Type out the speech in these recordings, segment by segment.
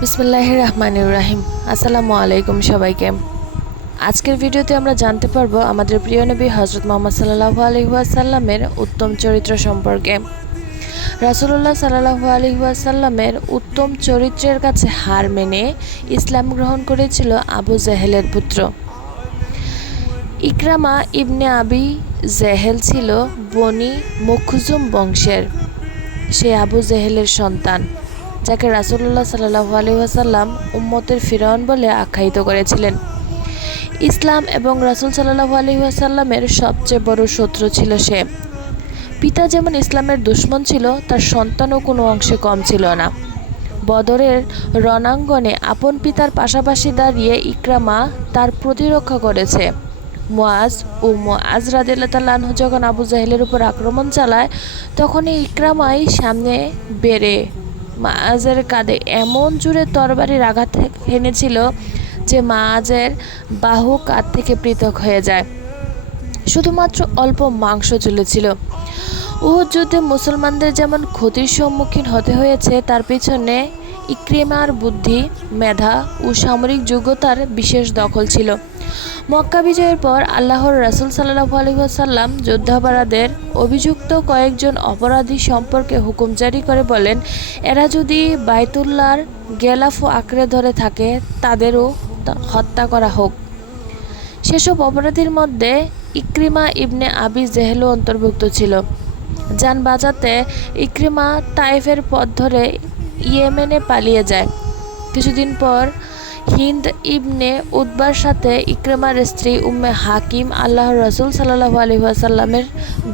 বিসমুল্লাহ রহমানুর রাহিম আসসালামু আলাইকুম সবাইকে। আজকের ভিডিওতে আমরা জানতে পারব আমাদের প্রিয় নবী হজরত মোহাম্মদ সাল্লাহু আলহিহাসাল্লামের উত্তম চরিত্র সম্পর্কে। রাসুল্লাহ সাল্লাহু আলহিহাসাল্লামের উত্তম চরিত্রের কাছে হার মেনে ইসলাম গ্রহণ করেছিল আবু জাহেলের পুত্র। ইকরামা ইবনে আবি জেহেল ছিল বনি মুখজুম বংশের। সে আবু জেহেলের সন্তান। যাকে রাসুল্লাহ সাল্লাহ আলহাসাল্লাম উম্মতের ফিরাউন বলে আখ্যায়িত করেছিলেন। ইসলাম এবং রাসুল সাল্লাহ আলহিহাসাল্লামের সবচেয়ে বড় শত্রু ছিল সে। পিতা যেমন ইসলামের দুশ্মন ছিল, তার সন্তানও কোনো অংশে কম ছিল না। বদরের রণাঙ্গনে আপন পিতার পাশাপাশি দাঁড়িয়ে ইকরামা তার প্রতিরক্ষা করেছে। মোয়াজ ও মোয়াজ রাদিল্লাহ যখন আবু জাহেলের উপর আক্রমণ চালায় তখন এই ইকরামাই সামনে বেড়ে মায়াজের কাঁধে এমন জুড়ে তরবারির আঘাত হেনেছিল যে মাজের বাহু কাঁধ থেকে পৃথক হয়ে যায়। শুধুমাত্র অল্প মাংস ঝুলেছিল উহ যুদ্ধে মুসলমানদের যেমন ক্ষতির সম্মুখীন হতে হয়েছে, তার পিছনে ইক্রিমার বুদ্ধি, মেধা ও সামরিক যোগ্যতার বিশেষ দখল ছিল। মক্কা বিজয়ের পর আল্লাহর রাসুল সাল্লাহ আলহিহাসাল্লাম যোদ্ধাপাড়াদের অভিযুক্ত কয়েকজন অপরাধী সম্পর্কে হুকুম জারি করে বলেন, এরা যদি বাইতুল্লার গেলাফ আঁকড়ে ধরে থাকে, তাদেরও হত্যা করা হোক। সেসব অপরাধীর মধ্যে ইক্রিমা ইবনে আবি জেহেলও অন্তর্ভুক্ত ছিল। যান বাজাতে ইক্রিমা তাইফের পথ ধরে ইয়েমেনে পালিয়ে যায়। কিছুদিন পর হিন্দ ইবনে উদ্বার সাথে ইক্রেমার স্ত্রী উম্মে হাকিম আল্লাহ রসুল সাল্লাহ আলহিহাসাল্লামের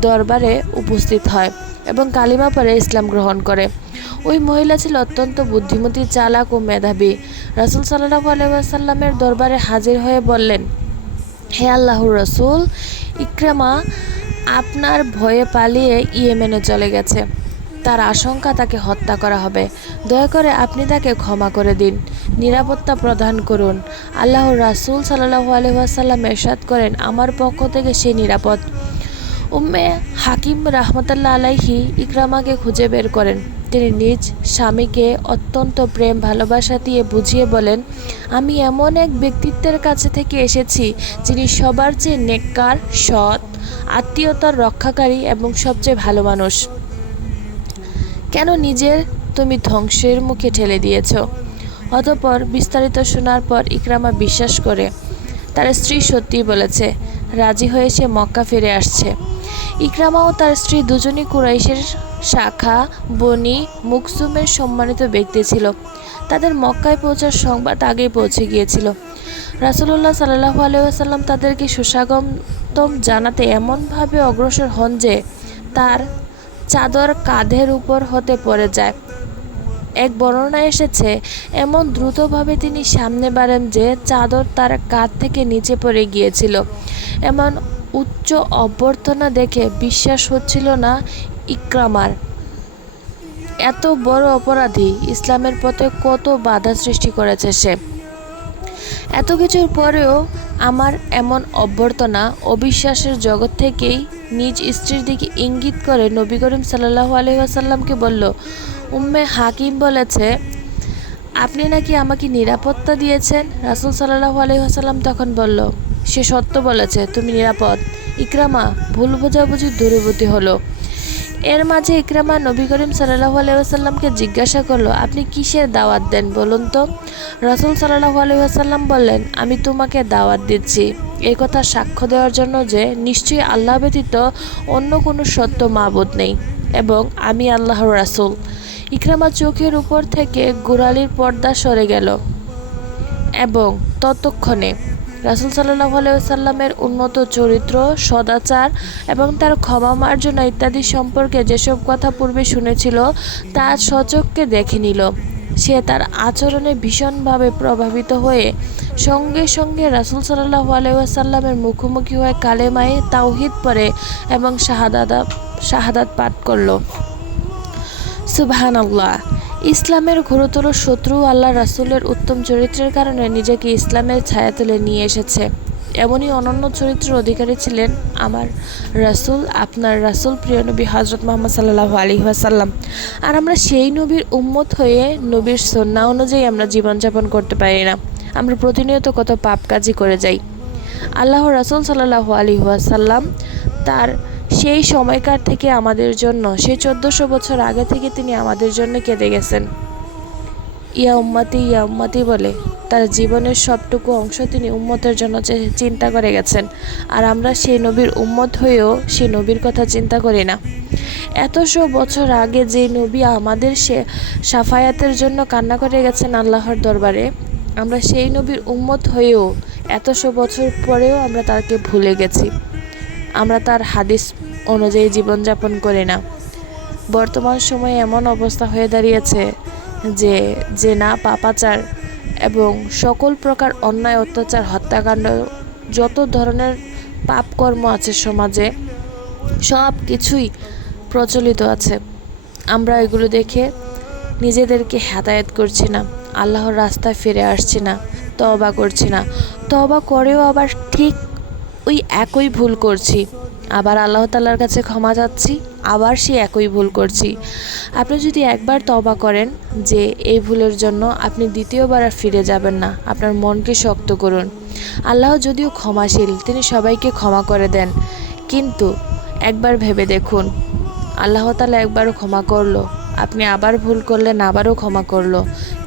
দরবারে উপস্থিত হয় এবং কালিমা পরে ইসলাম গ্রহণ করে। ওই মহিলা ছিল অত্যন্ত বুদ্ধিমতী, চালাক ও মেধাবী। রসুল সাল্লাহ আলহিহাসাল্লামের দরবারে হাজির হয়ে বললেন, হে আল্লাহর রসুল, ইক্রেমা আপনার ভয়ে পালিয়ে ইয়েমেনে চলে গেছে। তার আশঙ্কা তাকে হত্যা করা হবে। দয়া করে আপনি তাকে ক্ষমা করে দিন। নিরাপত্তা প্রদান করুন। আল্লাহর রাসুল সাল্লাহ আলহাসাল্লাম এরশাদ করেন, আমার পক্ষ থেকে সে নিরাপদ। উম্মে হাকিম রাহমতাল্লাহ আলাইহি ইকরামাকে খুঁজে বের করেন। তিনি নিজ স্বামীকে অত্যন্ত প্রেম, ভালোবাসা দিয়ে বুঝিয়ে বলেন, আমি এমন এক ব্যক্তিত্বের কাছে থেকে এসেছি যিনি সবার চেয়ে নেককার, সৎ, আত্মীয়তার রক্ষাকারী এবং সবচেয়ে ভালো মানুষ। কেন নিজের তুমি ধ্বংসের মুখে ঠেলে দিয়েছ? অতপর বিস্তারিত শোনার পর ইকরামা বিশ্বাস করে, তার স্ত্রী সত্যি বলেছে, রাজি হয়ে সে মক্কা ফিরে আসছে। ইকরামা ও তার স্ত্রী দুজনই কুরাইশের শাখা, বনি, মুকসুমের সম্মানিত ব্যক্তি ছিল। তাদের মক্কায় পৌঁছার সংবাদ আগেই পৌঁছে গিয়েছিল। রাসুল্লাহ সাল্লাহ আলহাম তাদেরকে সুস্বাগতম জানাতে এমনভাবে অগ্রসর হন যে, তার চাদর কাঁধের উপর হতে পড়ে যায়। এক বর্ণনা এসেছে, এমন দ্রুতভাবে তিনি সামনে বাড়েন যে চাদর তার কাঁধ থেকে নিচে পড়ে গিয়েছিল। এমন উচ্চ অভ্যর্থনা দেখে বিশ্বাস হচ্ছিল না ইক্রামার। এত বড় অপরাধী, ইসলামের পথে কত বাধা সৃষ্টি করেছে সে। এত কিছুর পরেও আমার এমন অভ্যর্থনা অবিশ্বাসের জগৎ থেকেই নিজ স্ত্রীর দিকে ইঙ্গিত করে নবী করিম সাল্লাহ আলহিহাসাল্লামকে বলল, উম্মে হাকিম বলেছে, আপনি নাকি আমাকে নিরাপত্তা দিয়েছেন? রাসুল সাল্লাহ আলহিহাসাল্লাম তখন বলল, সে সত্য বলেছে, তুমি নিরাপদ। ইকরামা, ভুল বোঝাবুঝি দূরবর্তী হলো। এর মাঝে ইকরামা নবী করিম সাল্লাহ আলহামকে জিজ্ঞাসা করল, আপনি কিসের দাওয়াত দেন বলুন তো? রসুল সাল্লাহ আলহাম বললেন, আমি তোমাকে দাওয়াত দিচ্ছি। এই কথা সাক্ষ্য দেওয়ার জন্য যে নিশ্চয়ই আল্লাহ ব্যতীত অন্য কোনো সত্য মাবুদ নেই এবং আমি আল্লাহর রাসুল। ইকরামা চোখের উপর থেকে গোড়ালির পর্দা সরে গেল এবং ততক্ষণে রাসুল সাল্লাহ আলাইসাল্লামের উন্নত চরিত্র, সদাচার এবং তার ক্ষমা, মার্জনা ইত্যাদি সম্পর্কে যেসব কথা পূর্বে শুনেছিল, তা সচককে দেখে নিল। সে তার আচরণে ভীষণভাবে প্রভাবিত হয়ে সঙ্গে সঙ্গে রাসুল সাল্লাহ আলাইসাল্লামের মুখোমুখি হয়ে কালেমায়ে তাওহিদ পরে এবং শাহাদাদা শাহাদাত পাঠ করল। সুবহান আল্লাহ ইসলামের ঘোরতর শত্রু আল্লাহ রাসুলের উত্তম চরিত্রের কারণে নিজেকে ইসলামের ছায়া তুলে নিয়ে এসেছে। এমনই অনন্য চরিত্রের অধিকারী ছিলেন আমার রাসূল, আপনার রাসূল, প্রিয় নবী হজরত মোহাম্মদ সাল্লাল্লাহু আলাইহি ওয়াসাল্লাম। আর আমরা সেই নবীর উম্মত হয়ে নবীর সন্না অনুযায়ী আমরা জীবনযাপন করতে পারি না। আমরা প্রতিনিয়ত কত পাপ কাজই করে যাই। আল্লাহ রাসূল সাল্লাল্লাহু আলাইহি ওয়াসাল্লাম তার সেই সময়কার থেকে আমাদের জন্য, সেই চোদ্দোশো বছর আগে থেকে তিনি আমাদের জন্য কেঁদে গেছেন। ইয়া উম্মাতি ইয়া উম্মাতি বলে, তার জীবনের সবটুকু অংশ তিনি উম্মতের জন্য চিন্তা করে গেছেন। আর আমরা সেই নবীর উম্মত হয়েও সেই নবীর কথা চিন্তা করি না। এতশো বছর আগে যে নবী আমাদের সে সাফায়াতের জন্য কান্না করে গেছেন আল্লাহর দরবারে, আমরা সেই নবীর উম্মত হয়েও এতশো বছর পরেও আমরা তাকে ভুলে গেছি। আমরা তার হাদিস অনুযায়ী জীবনযাপন করে না। বর্তমান সময়ে এমন অবস্থা হয়ে দাঁড়িয়েছে যে যে না পাপাচার এবং সকল প্রকার অন্যায়, অত্যাচার, হত্যাকাণ্ড, যত ধরনের পাপকর্ম আছে সমাজে, সব কিছুই প্রচলিত আছে। আমরা এগুলো দেখে নিজেদেরকে হেদায়েত করছি না, আল্লাহর রাস্তায় ফিরে আসছি না তবা করছি না। তবা করেও আবার ঠিক ওই একই ভুল করছি। আবার আল্লাহ তাল্লার কাছে ক্ষমা চাচ্ছি, আবার সে একই ভুল করছি। আপনি যদি একবার তবা করেন যে এই ভুলের জন্য আপনি দ্বিতীয়বার আর ফিরে যাবেন না, আপনার মনকে শক্ত করুন। আল্লাহ যদিও ক্ষমাশীল, তিনি সবাইকে ক্ষমা করে দেন। কিন্তু একবার ভেবে দেখুন, আল্লাহ তালা একবারও ক্ষমা করল, আপনি আবার ভুল করলেন, আবারও ক্ষমা করল।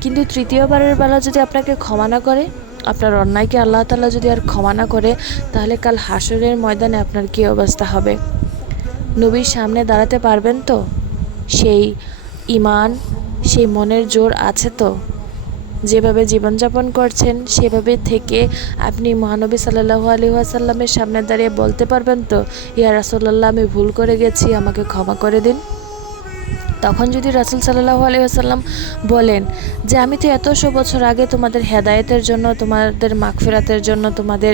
কিন্তু তৃতীয়বারের বেলা যদি আপনাকে ক্ষমা না করে আপনার অন্যায়কে আল্লাহ তালা যদি আর ক্ষমা না করে, তাহলে কাল হাসরের ময়দানে আপনার কী অবস্থা হবে? নবীর সামনে দাঁড়াতে পারবেন তো? সেই ইমান সেই মনের জোর আছে তো? যেভাবে জীবনযাপন করছেন, সেভাবে থেকে আপনি মহানবী সাল্লাহু আলি আসাল্লামের সামনে দাঁড়িয়ে বলতে পারবেন তো, ইয়া রাসুল্লাহ আমি ভুল করে গেছি, আমাকে ক্ষমা করে দিন। তখন যদি রাসুল সাল্লাহু আলি আসাল্লাম বলেন যে আমি তো এতশো বছর আগে তোমাদের হেদায়েতের জন্য, তোমাদের মাগফিরাতের জন্য, তোমাদের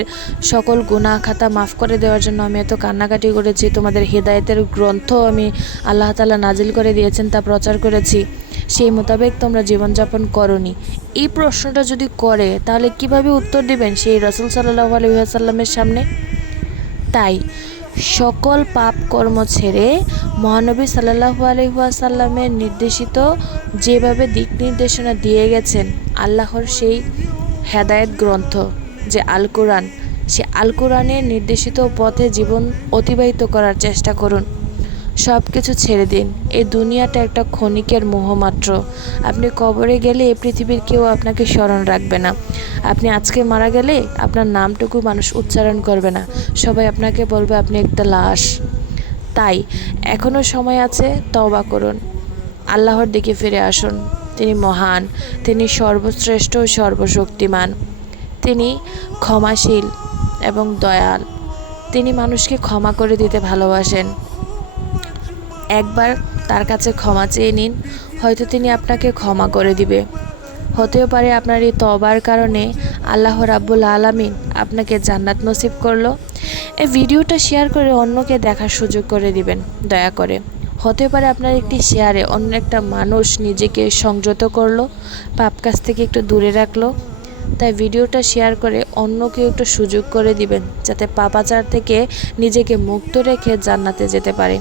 সকল গুনাহ খাতা মাফ করে দেওয়ার জন্য আমি এত কান্নাকাটি করেছি, তোমাদের হেদায়েতের গ্রন্থ আমি আল্লাহ তালা নাজিল করে দিয়েছেন তা প্রচার করেছি, সেই মোতাবেক তোমরা জীবনযাপন করনি। এই প্রশ্নটা যদি করে, তাহলে কীভাবে উত্তর দিবেন সেই রসুল সাল্লাহ আলহিহাসাল্লামের সামনে? তাই সকল পাপ কর্ম ছেড়ে মহানবী সাল্লাহু আলহিহাসাল্লামের নির্দেশিত যেভাবে দিক নির্দেশনা দিয়ে গেছেন আল্লাহর সেই হেদায়ত গ্রন্থ যে আল কোরআন, সে আল কোরআনের নির্দেশিত পথে জীবন অতিবাহিত করার চেষ্টা করুন। সব কিছু ছেড়ে দিন। এই দুনিয়াটা একটা ক্ষণিকের মোহমাত্র। আপনি কবরে গেলে এই পৃথিবীর কেউ আপনাকে স্মরণ রাখবে না। আপনি আজকে মারা গেলে আপনার নামটুকু মানুষ উচ্চারণ করবে না। সবাই আপনাকে বলবে, আপনি একটা লাশ। তাই এখনও সময় আছে, তওবা করুন। আল্লাহর দিকে ফিরে আসুন। তিনি মহান, তিনি সর্বশ্রেষ্ঠ ও সর্বশক্তিমান। তিনি ক্ষমাশীল এবং দয়াল। তিনি মানুষকে ক্ষমা করে দিতে ভালোবাসেন। একবার তার কাছে ক্ষমা চেয়ে নিন, হয়তো তিনি আপনাকে ক্ষমা করে দিবে। হতেও পারে আপনার এই তবার কারণে আল্লাহ রাব্বুল আলামিন আপনাকে জান্নাত নসিব করল। এই ভিডিওটা শেয়ার করে অন্যকে দেখার সুযোগ করে দিবেন, দয়া করে। হতে পারে আপনার একটি শেয়ারে অন্য একটা মানুষ নিজেকে সংযত করল, পাপ কাছ থেকে একটু দূরে রাখল। তাই ভিডিওটা শেয়ার করে অন্যকে একটু সুযোগ করে দিবেন, যাতে পাপাচার থেকে নিজেকে মুক্ত রেখে জান্নাতে যেতে পারে।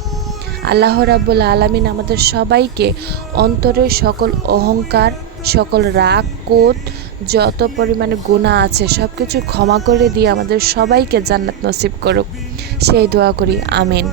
আল্লাহ রাব্বুল আলমিন আমাদের সবাইকে অন্তরের সকল অহংকার, সকল রাগ কোত যত পরিমাণে গুণা আছে সব কিছু ক্ষমা করে দিয়ে আমাদের সবাইকে জান্নাত নসিব করুক। সেই দোয়া করি, আমিন।